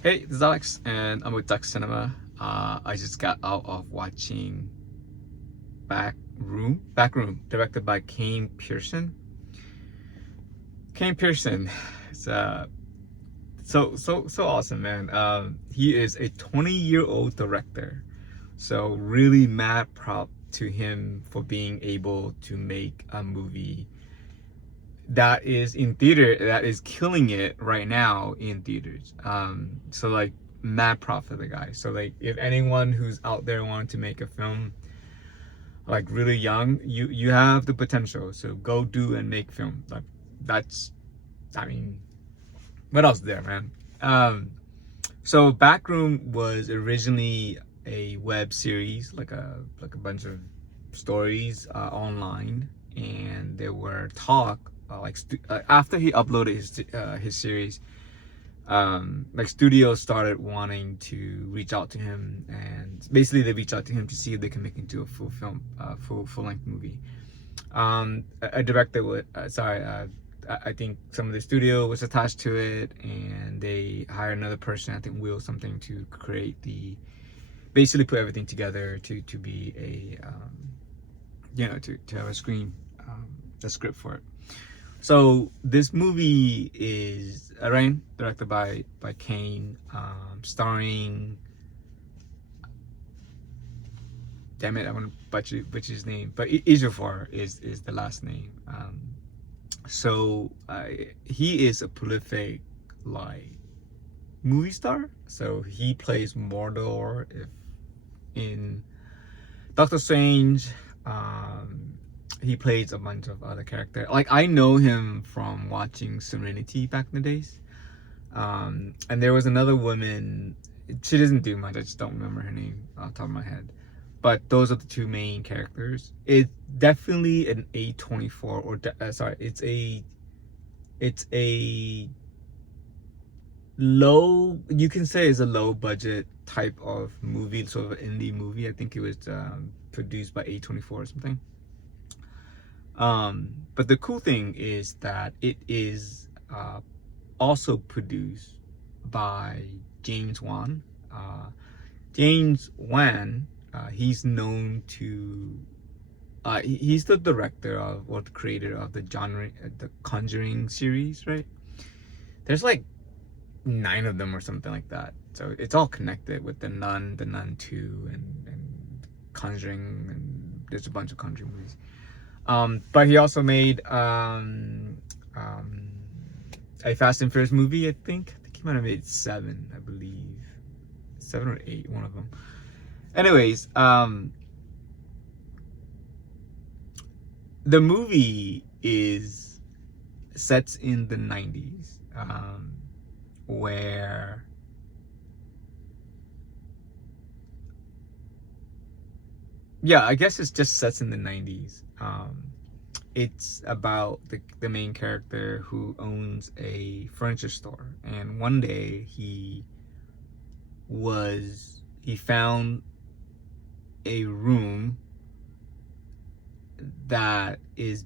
Hey, this is Alex, and I'm with Duck Cinema. I just got out of watching Backroom, directed by Kane Pearson. Kane Pearson, it's so awesome, man. He is a 20-year-old director, so really mad prop to him for being able to make a movie that is in theater, that is killing it right now in theaters. So like mad props for the guy. So like if anyone who's out there wanting to make a film like really young, you have the potential. So go do and make film. Like that's, I mean, what else is there, man? Um, so Backroom was originally a web series, like a bunch of stories online, and there were talk after he uploaded his series, like studios started wanting to reach out to him, and basically they reached out to him to see if they can make it into a full film, full length movie. A director would, I think some of the studio was attached to it, and they hired another person, I think Will something, to create basically put everything together to be to have a screen, the script for it. So this movie is Rain, directed by Kane, starring. Damn it, I'm gonna butcher his name, but Ejiofor is the last name. So he is a prolific like movie star. So he plays Mordor in Doctor Strange. He plays a bunch of other characters. Like I know him from watching Serenity back in the days. And there was another woman. She doesn't do much. I just don't remember her name off the top of my head. But those are the two main characters. It's definitely an A24 or sorry, it's a low. You can say it's a low budget type of movie, sort of indie movie. I think it was produced by A24 or something. But the cool thing is that it is also produced by James Wan. James Wan, he's known to. He's the director of, or the creator of the Conjuring series, right? There's like 9 of them or something like that. So it's all connected with the Nun 2, and Conjuring, and there's a bunch of Conjuring movies. But he also made a Fast and Furious movie. I think he might have made 7, I believe, 7 or 8, one of them. Anyways, the movie is sets in the 90s, where yeah, I guess it's just sets in the 90s. It's about the main character who owns a furniture store, and one day he found a room that is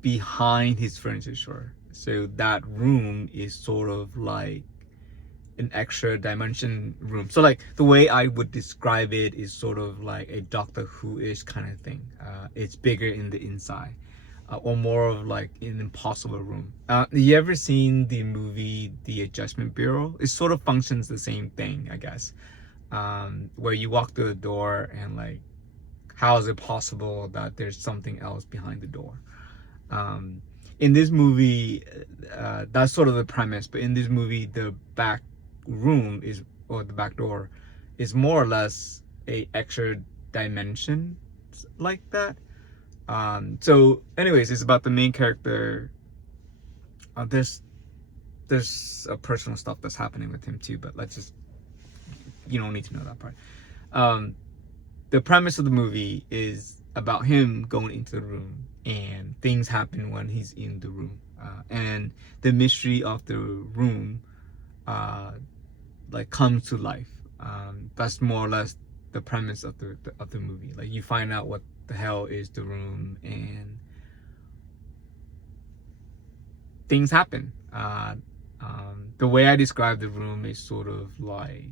behind his furniture store. So that room is sort of like an extra dimension room. So like the way I would describe it is sort of like a Doctor Who-ish kind of thing. It's bigger in the inside, or more of like an impossible room. You ever seen the movie The Adjustment Bureau? It sort of functions the same thing, I guess. Where you walk through the door and like, how is it possible that there's something else behind the door? In this movie, that's sort of the premise. But in this movie, the back room is, or the back door, is more or less a extra dimension like that. So anyways, it's about the main character. There's a personal stuff that's happening with him too, but you don't need to know that part. The premise of the movie is about him going into the room, and things happen when he's in the room, and the mystery of the room like comes to life. That's more or less the premise of the movie. Like you find out what the hell is the room, and things happen. The way I describe the room is sort of like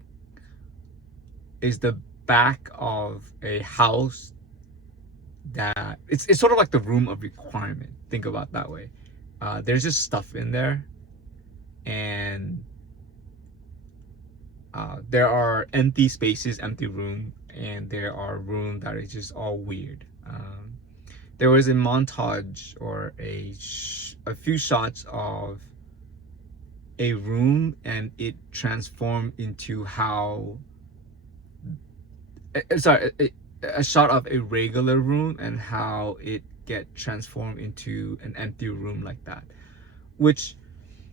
is the back of a house that it's sort of like the room of requirement. Think about it that way. There's just stuff in there, and there are empty spaces, empty room, and there are room that is just all weird. There was a montage or a few shots of a room, and it transformed into how a shot of a regular room and how it get transformed into an empty room like that, which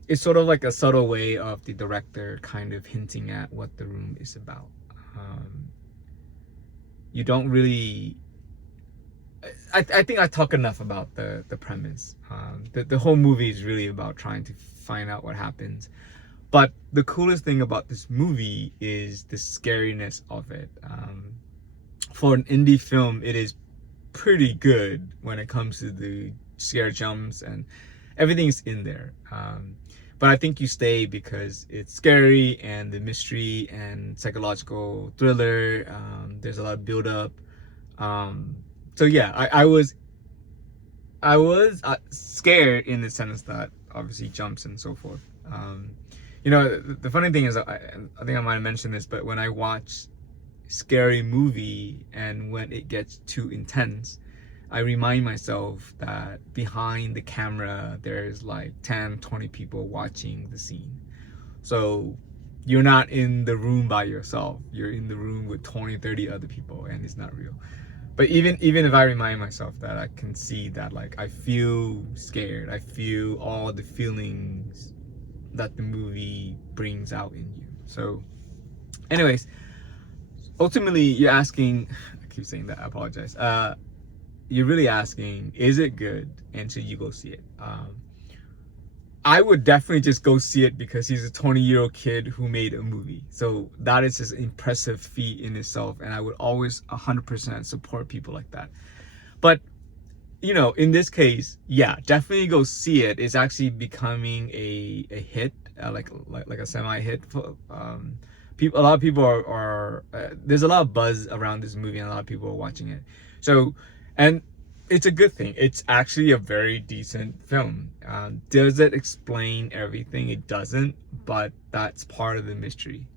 is sort of like a subtle way of the director kind of hinting at what the room is about. You don't really I think I talk enough about the premise. The whole movie is really about trying to find out what happens. But the coolest thing about this movie is the scariness of it. For an indie film, it is pretty good when it comes to the scare jumps, and everything's in there. But I think you stay because it's scary and the mystery and psychological thriller. There's a lot of build up. So yeah, I was scared in the sense that obviously jumps and so forth. The funny thing is, I think I might have mentioned this, but when I watch scary movie and when it gets too intense, I remind myself that behind the camera there's like 10-20 people watching the scene. So you're not in the room by yourself, you're in the room with 20-30 other people, and it's not real. But even if I remind myself that, I can see that like I feel scared, I feel all the feelings that the movie brings out in you. So anyways, ultimately you're asking, I keep saying that, I apologize, you're really asking, is it good and should you go see it? I would definitely just go see it because he's a 20-year-old kid who made a movie. So that is just an impressive feat in itself, and I would always 100% support people like that. But in this case, yeah, definitely go see it. It's actually becoming a hit, like a semi-hit. A lot of people are there's a lot of buzz around this movie, and a lot of people are watching it. So, and it's a good thing. It's actually a very decent film. Does it explain everything? It doesn't, but that's part of the mystery.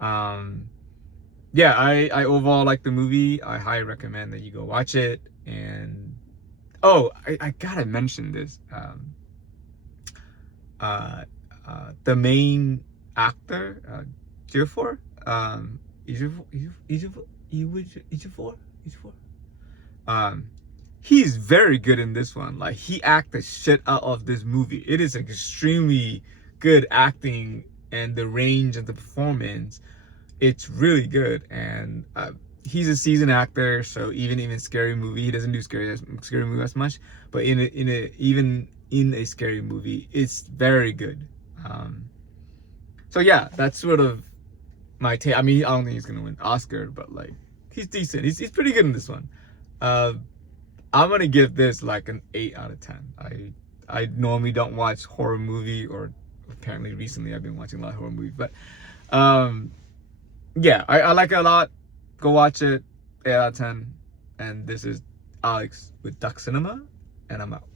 Yeah, I overall like the movie. I highly recommend that you go watch it. And I gotta mention this. The main actor, Ejiofor, he's very good in this one. Like, he acted the shit out of this movie. It is extremely good acting, and the range of the performance, it's really good. And he's a seasoned actor, so even in a scary movie, he doesn't do scary movie as much. But even in a scary movie, it's very good. So yeah, that's sort of my take. I mean, I don't think he's gonna win Oscar, but like, he's decent. He's pretty good in this one. I'm gonna give this like an 8 out of 10. I normally don't watch horror movie, or apparently recently I've been watching a lot of horror movies, but yeah, I like it a lot. Go watch it. 8 out of 10. And this is Alex with Duck Cinema, and I'm out.